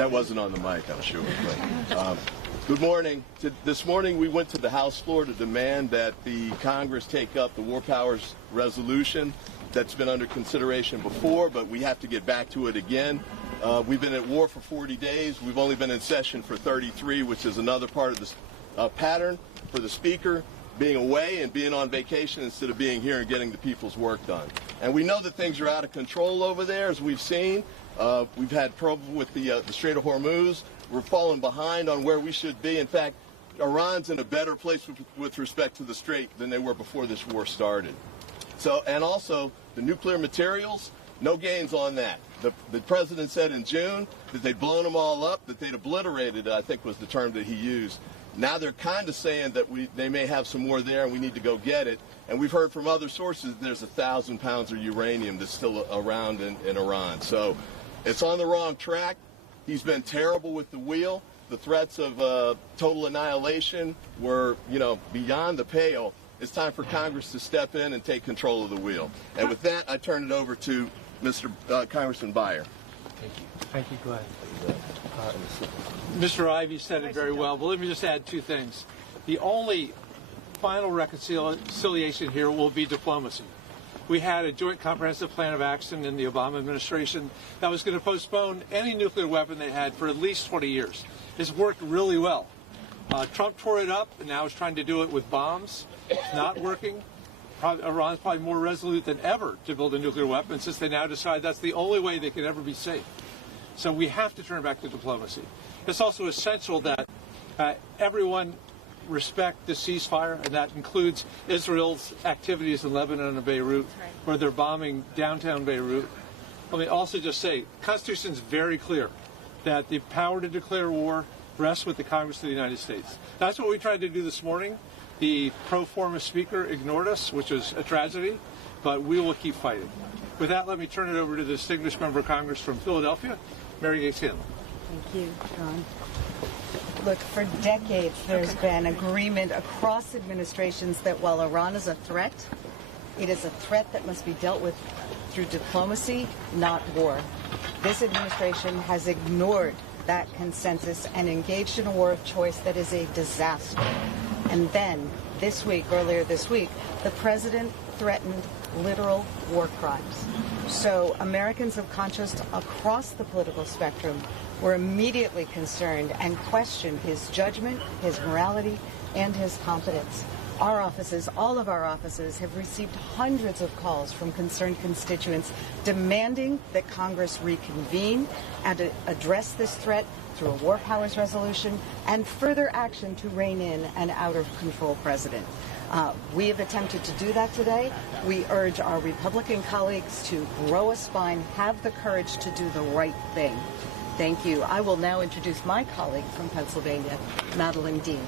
That wasn't on the mic, I'm sure. But, good morning. This morning we went to the House floor to demand that the Congress take up the War Powers resolution that's been under consideration before, but we have to get back to it again. We've been at war for 40 days. We've only been in session for 33, which is another part of this pattern for the Speaker being away and being on vacation instead of being here and getting the people's work done. And we know that things are out of control over there, as we've seen. We've had problems with the Strait of Hormuz. We're falling behind on where we should be. In fact, Iran's in a better place with respect to the Strait than they were before this war started. So, and also, the nuclear materials, no gains on that. The president said in June that they'd blown them all up, that they'd obliterated it, I think was the term that he used. Now they're kind of saying that they may have some more there and we need to go get it. And we've heard from other sources that there's 1,000 pounds of uranium that's still around in Iran. So it's on the wrong track. He's been terrible with the wheel. The threats of total annihilation were, beyond the pale. It's time for Congress to step in and take control of the wheel. And with that, I turn it over to Mr. Congressman Beyer. Thank you. Thank you, Glenn. Mr. Ivey said it very well, but let me just add two things. The only final reconciliation here will be diplomacy. We had a joint comprehensive plan of action in the Obama administration that was going to postpone any nuclear weapon they had for at least 20 years. It's worked really well. Trump tore it up, and now is trying to do it with bombs. It's not working. Iran's probably more resolute than ever to build a nuclear weapon since they now decide that's the only way they can ever be safe. So we have to turn back to diplomacy. It's also essential that everyone respect the ceasefire, and that includes Israel's activities in Lebanon and Beirut, where they're bombing downtown Beirut. Let me also just say, the Constitution is very clear that the power to declare war rests with the Congress of the United States. That's what we tried to do this morning. The pro forma Speaker ignored us, which is a tragedy, but we will keep fighting. With that, let me turn it over to the distinguished member of Congress from Philadelphia, Mary Gates Hanlon. Thank you, John. Look, for decades there's been agreement across administrations that while Iran is a threat, it is a threat that must be dealt with through diplomacy, not war. This administration has ignored that consensus and engaged in a war of choice that is a disaster. And then, earlier this week, the president threatened literal war crimes. So Americans of conscience across the political spectrum were immediately concerned and questioned his judgment, his morality, and his competence. Our offices, all of our offices, have received hundreds of calls from concerned constituents demanding that Congress reconvene and address this threat through a War Powers resolution and further action to rein in an out-of-control president. We have attempted to do that today. We urge our Republican colleagues to grow a spine, have the courage to do the right thing. Thank you. I will now introduce my colleague from Pennsylvania, Madeline Dean.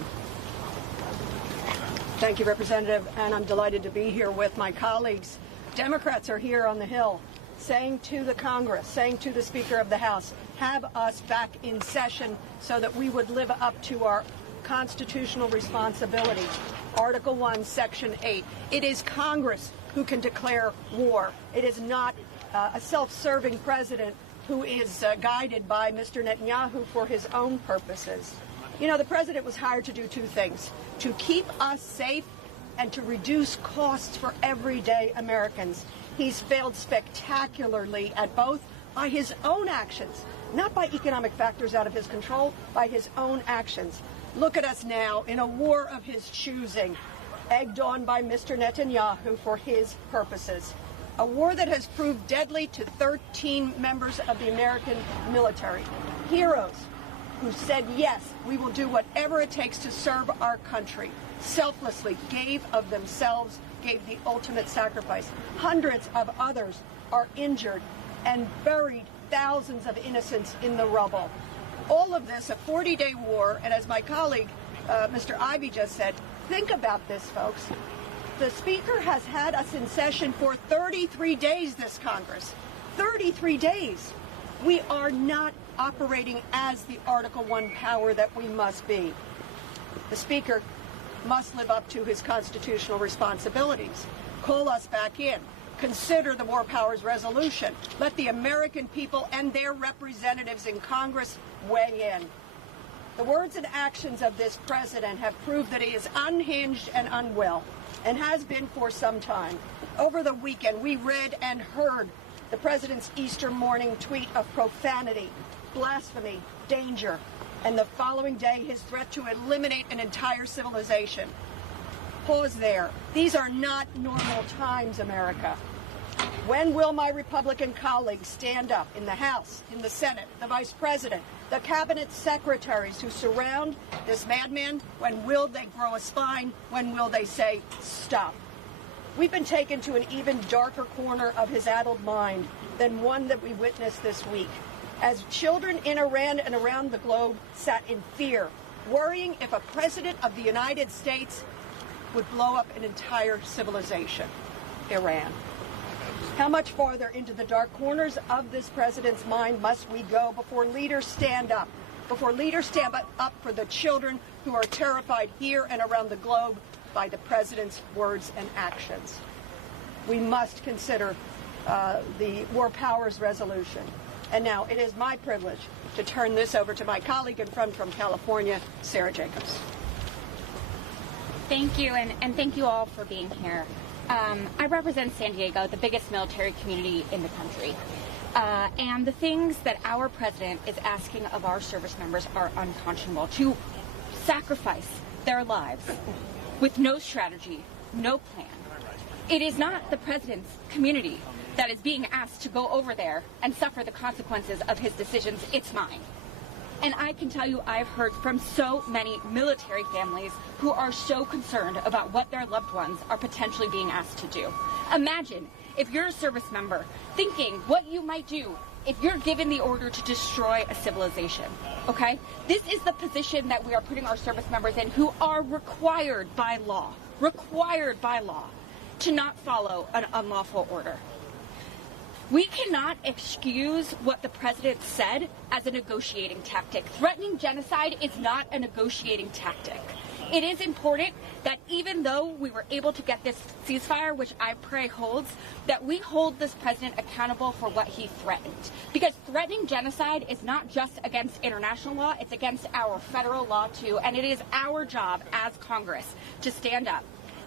Thank you, Representative, and I'm delighted to be here with my colleagues. Democrats are here on the Hill saying to the Congress, saying to the Speaker of the House, have us back in session so that we would live up to our constitutional responsibility. Article 1, Section 8. It is Congress who can declare war. It is not a self-serving president who is guided by Mr. Netanyahu for his own purposes. You know, the president was hired to do two things: to keep us safe and to reduce costs for everyday Americans. He's failed spectacularly at both by his own actions, not by economic factors out of his control, by his own actions. Look at us now in a war of his choosing, egged on by Mr. Netanyahu for his purposes. A war that has proved deadly to 13 members of the American military. Heroes who said, yes, we will do whatever it takes to serve our country. Selflessly gave of themselves, gave the ultimate sacrifice. Hundreds of others are injured and buried, thousands of innocents in the rubble. All of this, a 40-day war, and as my colleague, Mr. Ivey just said, think about this, folks. The Speaker has had us in session for 33 days, this Congress. 33 days. We are not operating as the Article 1 power that we must be. The Speaker must live up to his constitutional responsibilities. Call us back in. consider the War Powers Resolution. Let the American people and their representatives in Congress weigh in. The words and actions of this president have proved that he is unhinged and unwell, and has been for some time. Over the weekend, we read and heard the president's Easter morning tweet of profanity, blasphemy, danger, and the following day, his threat to eliminate an entire civilization. Pause there. These are not normal times, America. When will my Republican colleagues stand up in the House, in the Senate, the Vice President, the cabinet secretaries who surround this madman? When will they grow a spine? When will they say, stop? We've been taken to an even darker corner of his addled mind than one that we witnessed this week, as children in Iran and around the globe sat in fear, worrying if a president of the United States would blow up an entire civilization, Iran. How much farther into the dark corners of this president's mind must we go before leaders stand up? Before leaders stand up for the children who are terrified here and around the globe by the president's words and actions. We must consider the War Powers Resolution. And now it is my privilege to turn this over to my colleague and friend from California, Sarah Jacobs. Thank you, and thank you all for being here. I represent San Diego, the biggest military community in the country. And the things that our president is asking of our service members are unconscionable. To sacrifice their lives with no strategy, no plan. It is not the president's community that is being asked to go over there and suffer the consequences of his decisions. It's mine. And I can tell you, I've heard from so many military families who are so concerned about what their loved ones are potentially being asked to do. Imagine if you're a service member thinking what you might do if you're given the order to destroy a civilization, okay? This is the position that we are putting our service members in, who are required by law to not follow an unlawful order. We cannot excuse what the president said as a negotiating tactic. Threatening genocide is not a negotiating tactic. It is important that even though we were able to get this ceasefire, which I pray holds, that we hold this president accountable for what he threatened. Because threatening genocide is not just against international law, it's against our federal law too, and it is our job as Congress to stand up.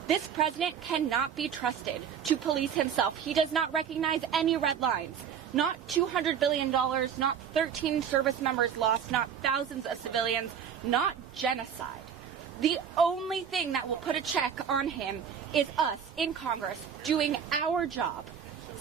This president cannot be trusted to police himself. He does not recognize any red lines. Not $200 billion, not 13 service members lost, not thousands of civilians, not genocide. The only thing that will put a check on him is us in Congress doing our job,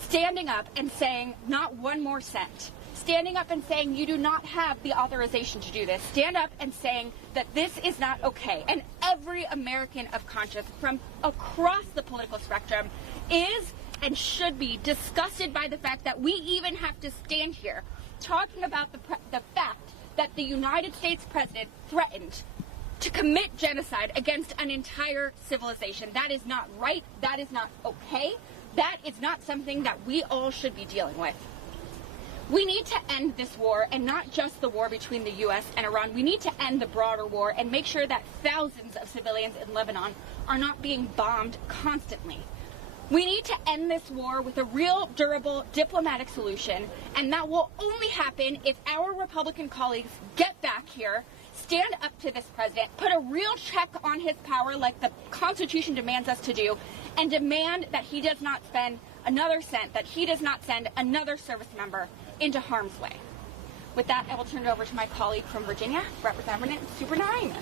standing up and saying not one more cent. Standing up and saying you do not have the authorization to do this. Stand up and saying that this is not okay. And every American of conscience from across the political spectrum is and should be disgusted by the fact that we even have to stand here talking about the fact that the United States president threatened to commit genocide against an entire civilization. That is not right. That is not okay. That is not something that we all should be dealing with. We need to end this war, and not just the war between the U.S. and Iran. We need to end the broader war and make sure that thousands of civilians in Lebanon are not being bombed constantly. We need to end this war with a real, durable, diplomatic solution, and that will only happen if our Republican colleagues get back here, stand up to this president, put a real check on his power like the Constitution demands us to do, and demand that he does not spend another cent, that he does not send another service member into harm's way. With that, I will turn it over to my colleague from Virginia, Representative Super Nyman.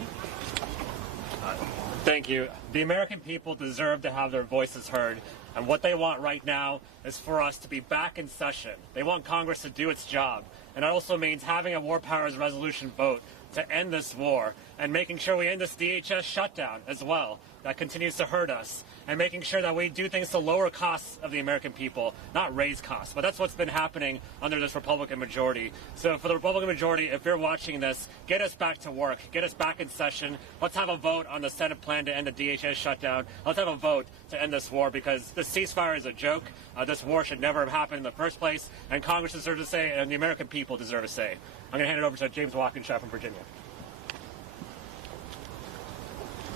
Thank you. The American people deserve to have their voices heard, and what they want right now is for us to be back in session. They want Congress to do its job, and it also means having a War Powers Resolution vote to end this war, and making sure we end this DHS shutdown as well that continues to hurt us, and making sure that we do things to lower costs of the American people, not raise costs. But that's what's been happening under this Republican majority. So for the Republican majority, if you're watching this, get us back to work, get us back in session. Let's have a vote on the Senate plan to end the DHS shutdown. Let's have a vote to end this war, because this ceasefire is a joke. This war should never have happened in the first place, and Congress deserves a say, and the American people deserve a say. I'm going to hand it over to James Walkinshaw from Virginia.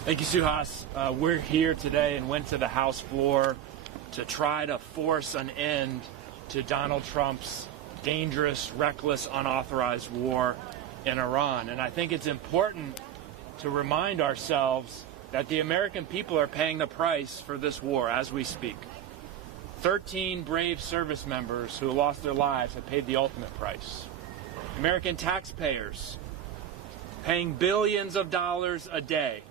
Thank you, Suhas. We're here today and went to the House floor to try to force an end to Donald Trump's dangerous, reckless, unauthorized war in Iran. And I think it's important to remind ourselves that the American people are paying the price for this war as we speak. 13 brave service members who lost their lives have paid the ultimate price. American taxpayers paying billions of dollars a day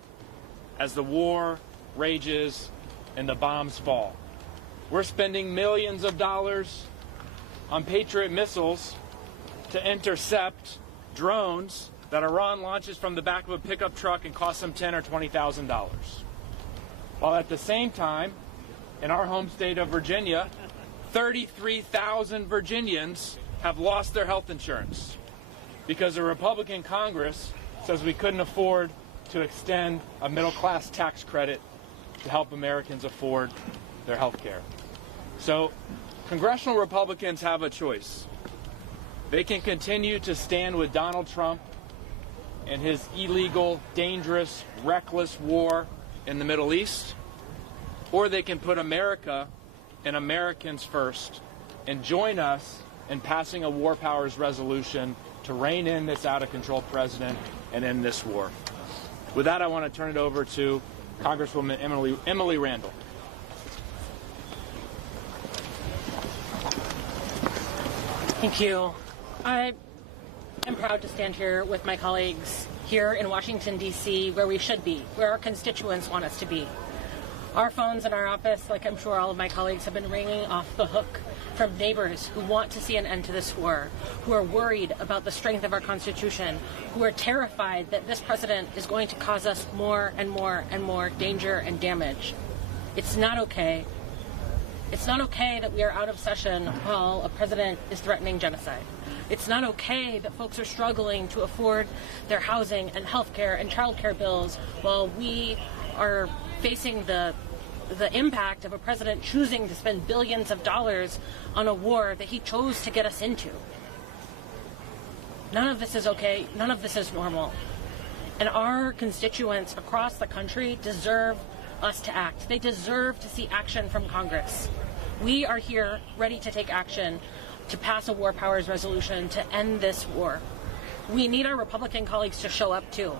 as the war rages and the bombs fall. We're spending millions of dollars on Patriot missiles to intercept drones that Iran launches from the back of a pickup truck and costs them $10,000 or $20,000. While at the same time, in our home state of Virginia, 33,000 Virginians have lost their health insurance because a Republican Congress says we couldn't afford to extend a middle-class tax credit to help Americans afford their health care. So congressional Republicans have a choice. They can continue to stand with Donald Trump and his illegal, dangerous, reckless war in the Middle East, or they can put America and Americans first and join us in passing a war powers resolution to rein in this out-of-control president and end this war. With that, I want to turn it over to Congresswoman Emily Randall. Thank you. I am proud to stand here with my colleagues here in Washington, D.C., where we should be, where our constituents want us to be. Our phones in our office, like I'm sure all of my colleagues, have been ringing off the hook from neighbors who want to see an end to this war, who are worried about the strength of our Constitution, who are terrified that this president is going to cause us more and more and more danger and damage. It's not okay. It's not okay that we are out of session while a president is threatening genocide. It's not okay that folks are struggling to afford their housing and health care and child care bills while we are facing the impact of a president choosing to spend billions of dollars on a war that he chose to get us into. None of this is okay. None of this is normal. And our constituents across the country deserve us to act. They deserve to see action from Congress. We are here ready to take action to pass a war powers resolution to end this war. We need our Republican colleagues to show up too.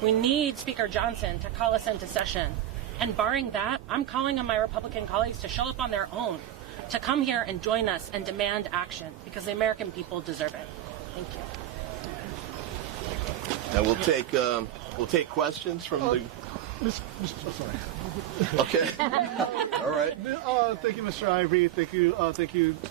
We need Speaker Johnson to call us into session. And barring that, I'm calling on my Republican colleagues to show up on their own, to come here and join us and demand action, because the American people deserve it. Thank you. Now we'll take questions from the. Sorry. Okay. All right. Thank you, Mr. Ivey. Thank you,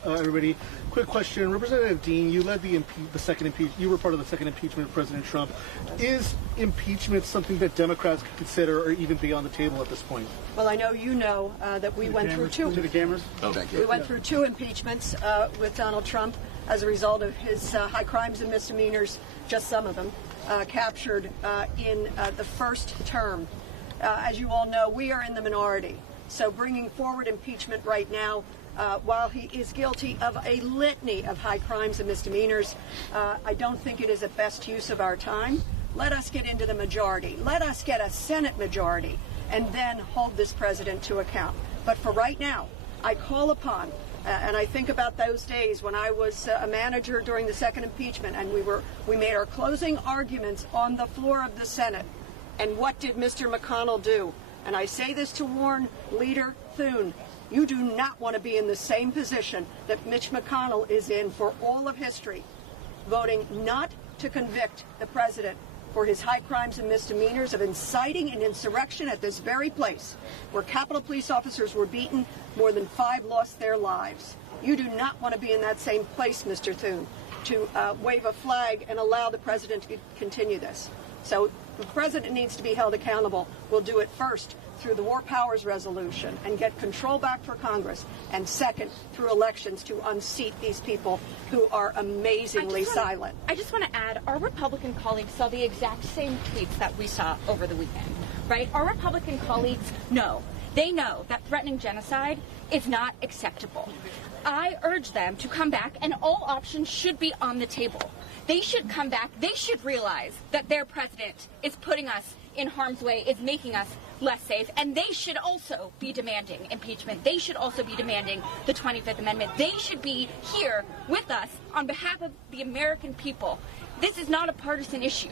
everybody. Quick question, Representative Dean. You led the second impeachment. You were part of the second impeachment of President Trump. Is impeachment something that Democrats could consider, or even be on the table at this point? Well, I know you know that we went through two. To the cameras. Oh, thank you. We went through two impeachments with Donald Trump as a result of his high crimes and misdemeanors, just some of them, captured in the first term. As you all know, we are in the minority. So bringing forward impeachment right now, while he is guilty of a litany of high crimes and misdemeanors, I don't think it is a best use of our time. Let us get into the majority. Let us get a Senate majority and then hold this president to account. But for right now, I call upon, and I think about those days when I was a manager during the second impeachment, and we made our closing arguments on the floor of the Senate. And what did Mr. McConnell do? And I say this to warn Leader Thune. You do not want to be in the same position that Mitch McConnell is in for all of history, voting not to convict the president for his high crimes and misdemeanors of inciting an insurrection at this very place where Capitol Police officers were beaten, more than 5 lost their lives. You do not want to be in that same place, Mr. Thune, to wave a flag and allow the president to continue this. So the president needs to be held accountable. We'll do it first through the War Powers Resolution and get control back for Congress, and second, through elections to unseat these people who are amazingly silent. I just want to add, our Republican colleagues saw the exact same tweets that we saw over the weekend, right? Our Republican colleagues know. They know that threatening genocide is not acceptable. I urge them to come back, and all options should be on the table. They should come back. They should realize that their president is putting us in harm's way, is making us less safe, and they should also be demanding impeachment. They should also be demanding the 25th Amendment. They should be here with us on behalf of the American people. This is not a partisan issue.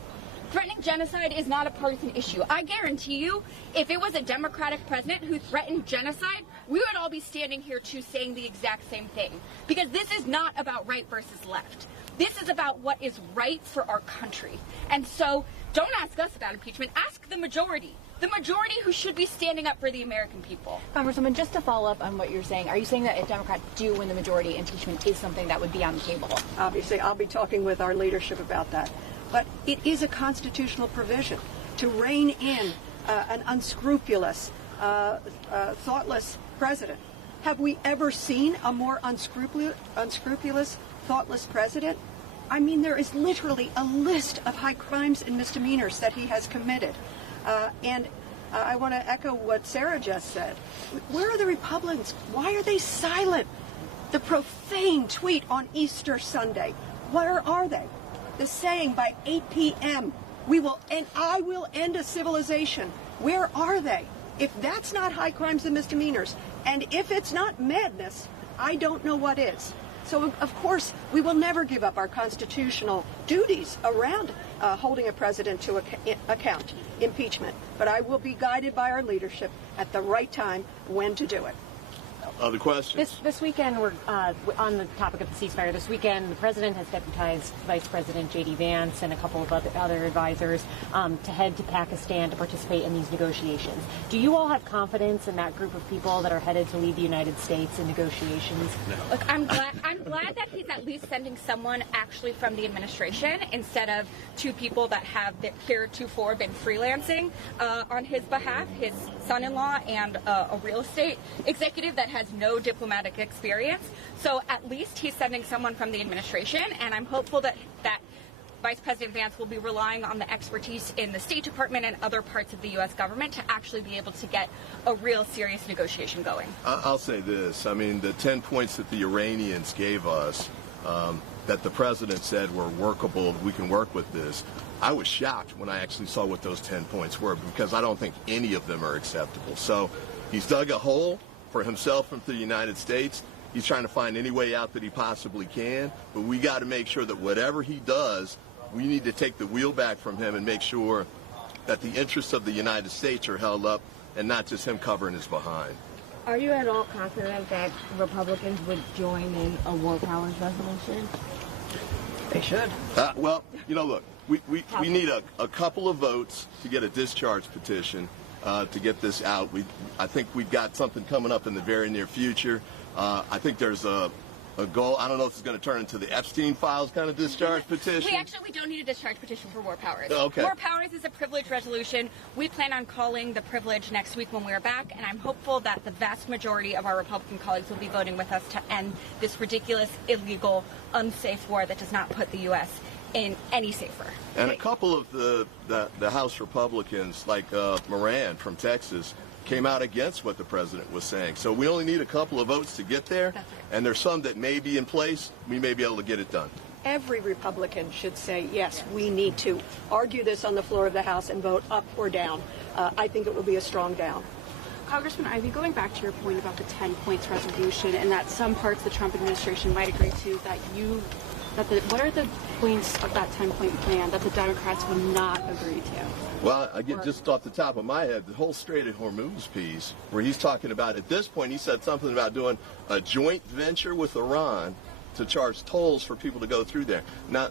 Threatening genocide is not a partisan issue. I guarantee you, if it was a Democratic president who threatened genocide, we would all be standing here too saying the exact same thing. Because this is not about right versus left. This is about what is right for our country. And so don't ask us about impeachment. Ask the majority. The majority who should be standing up for the American people. Congresswoman, just to follow up on what you're saying, are you saying that if Democrats do win the majority, impeachment is something that would be on the table? Obviously, I'll be talking with our leadership about that. But it is a constitutional provision to rein in an unscrupulous, thoughtless president. Have we ever seen a more unscrupulous, thoughtless president? I mean, there is literally a list of high crimes and misdemeanors that he has committed. And I want to echo what Sarah just said. Where are the Republicans? Why are they silent? The profane tweet on Easter Sunday. Where are they? The saying by 8 p.m., I will end a civilization. Where are they? If that's not high crimes and misdemeanors, and if it's not madness, I don't know what is. So, of course, we will never give up our constitutional duties around holding a president to account, impeachment. But I will be guided by our leadership at the right time when to do it. Other questions? This weekend, we're on the topic of the ceasefire. This weekend, the president has deputized Vice President J.D. Vance and a couple of other advisors to head to Pakistan to participate in these negotiations. Do you all have confidence in that group of people that are headed to lead the United States in negotiations? No. Look, I'm glad that he's at least sending someone actually from the administration instead of two people that have heretofore been freelancing on his behalf, his son-in-law and a real estate executive that has no diplomatic experience. So at least he's sending someone from the administration, and I'm hopeful that Vice President Vance will be relying on the expertise in the State Department and other parts of the U.S. government to actually be able to get a real serious negotiation going. I'll say this. I mean, the 10 points that the Iranians gave us that the president said were workable, we can work with this, I was shocked when I actually saw what those 10 points were, because I don't think any of them are acceptable. So he's dug a hole for himself and for the United States. He's trying to find any way out that he possibly can, but we got to make sure that whatever he does, we need to take the wheel back from him and make sure that the interests of the United States are held up and not just him covering his behind. Are you at all confident that Republicans would join in a war powers resolution? They should. Well, you know, look, we need a couple of votes to get a discharge petition to get this out. I think we've got something coming up in the very near future. I think there's a goal. I don't know if it's going to turn into the Epstein files kind of discharge petition. We don't need a discharge petition for war powers. Okay. War powers is a privilege resolution. We plan on calling the privilege next week when we're back, and I'm hopeful that the vast majority of our Republican colleagues will be voting with us to end this ridiculous, illegal, unsafe war that does not put the U.S. in any safer. And a couple of the House Republicans, like Moran from Texas, came out against what the president was saying. So we only need a couple of votes to get there, and there's some that may be in place. We may be able to get it done. Every Republican should say, yes, we need to argue this on the floor of the House and vote up or down. I think it will be a strong down. Congressman Ivey, going back to your point about the 10 points resolution and that some parts of the Trump administration might agree to, what are the points of that 10-point plan that the Democrats would not agree to? Well, I get just off the top of my head, the whole Strait of Hormuz piece, where he's talking about, at this point, he said something about doing a joint venture with Iran to charge tolls for people to go through there. Now,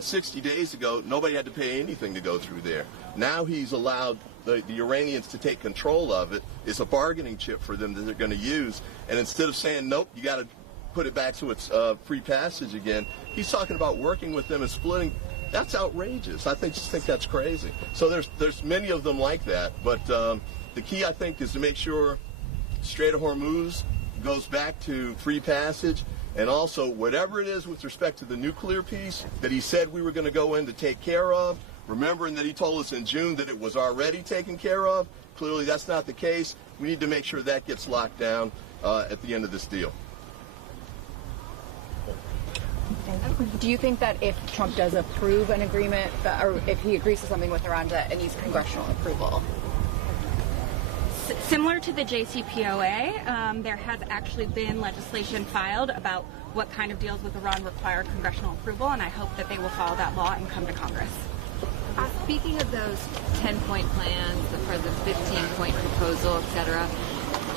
60 days ago, nobody had to pay anything to go through there. Now he's allowed the Iranians to take control of it. It's a bargaining chip for them that they're going to use. And instead of saying, nope, you got to put it back to its free passage again, he's talking about working with them and splitting. That's outrageous. I just think that's crazy. So there's many of them like that. But the key, I think, is to make sure Strait of Hormuz goes back to free passage. And also, whatever it is with respect to the nuclear piece that he said we were going to go in to take care of, remembering that he told us in June that it was already taken care of, clearly that's not the case. We need to make sure that gets locked down at the end of this deal. Do you think that if Trump does approve an agreement, or if he agrees to something with Iran, that it needs congressional approval? Similar to the JCPOA, there has actually been legislation filed about what kind of deals with Iran require congressional approval, and I hope that they will follow that law and come to Congress. Speaking of those 10-point plans, the president's 15-point proposal, etc.,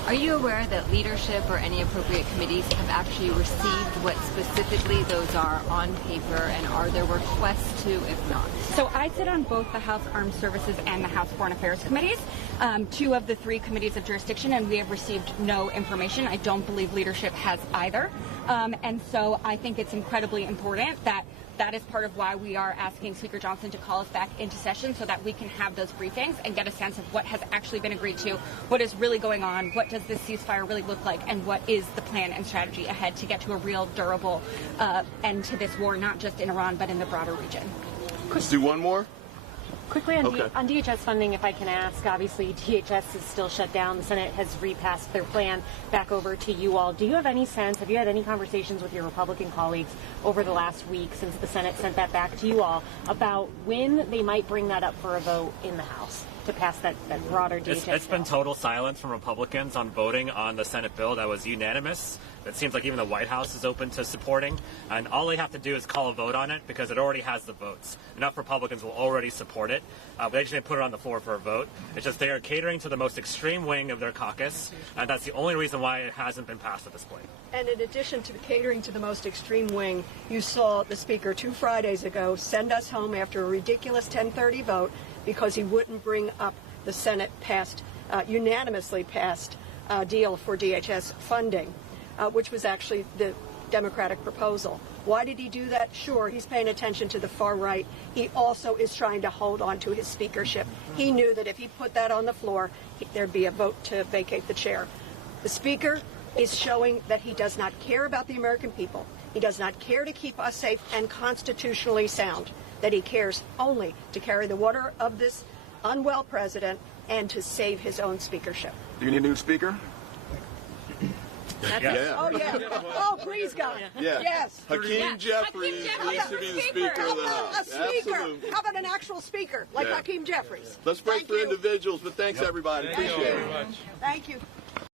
are you aware that leadership or any appropriate committees have actually received what specifically those are on paper, and are there requests to, if not? So I sit on both the House Armed Services and the House Foreign Affairs committees, 2 of the 3 committees of jurisdiction, and we have received no information. I don't believe leadership has either. And so I think it's incredibly important that is part of why we are asking Speaker Johnson to call us back into session so that we can have those briefings and get a sense of what has actually been agreed to, what is really going on, what does this ceasefire really look like, and what is the plan and strategy ahead to get to a real durable end to this war, not just in Iran, but in the broader region. Let's do one more. Quickly on, Okay. on DHS funding, if I can ask, obviously DHS is still shut down. The Senate has repassed their plan back over to you all. Do you have any sense, have you had any conversations with your Republican colleagues over the last week since the Senate sent that back to you all about when they might bring that up for a vote in the House to pass that broader DHS It's been bill? total silence from Republicans on voting on the Senate bill that was unanimous. It seems like even the White House is open to supporting. And all they have to do is call a vote on it because it already has the votes. Enough Republicans will already support it. But they just didn't put it on the floor for a vote. It's just they are catering to the most extreme wing of their caucus. And that's the only reason why it hasn't been passed at this point. And in addition to catering to the most extreme wing, you saw the Speaker 2 Fridays ago send us home after a ridiculous 10:30 vote because he wouldn't bring up the Senate unanimously passed deal for DHS funding, which was actually the Democratic proposal. Why did he do that? Sure, he's paying attention to the far right. He also is trying to hold on to his speakership. He knew that if he put that on the floor, there'd be a vote to vacate the chair. The Speaker is showing that he does not care about the American people. He does not care to keep us safe and constitutionally sound, that he cares only to carry the water of this unwell president and to save his own speakership. Do you need a new speaker? Yeah. Oh, yeah. Oh, please, God. Yeah. Yes. Hakeem Jeffries needs to be the Speaker of the A House. speaker. Absolutely. How about an actual speaker like Yeah. Hakeem Jeffries? Let's pray Thank for you. individuals, but thanks everybody. Thank Appreciate you it. very much. Thank you.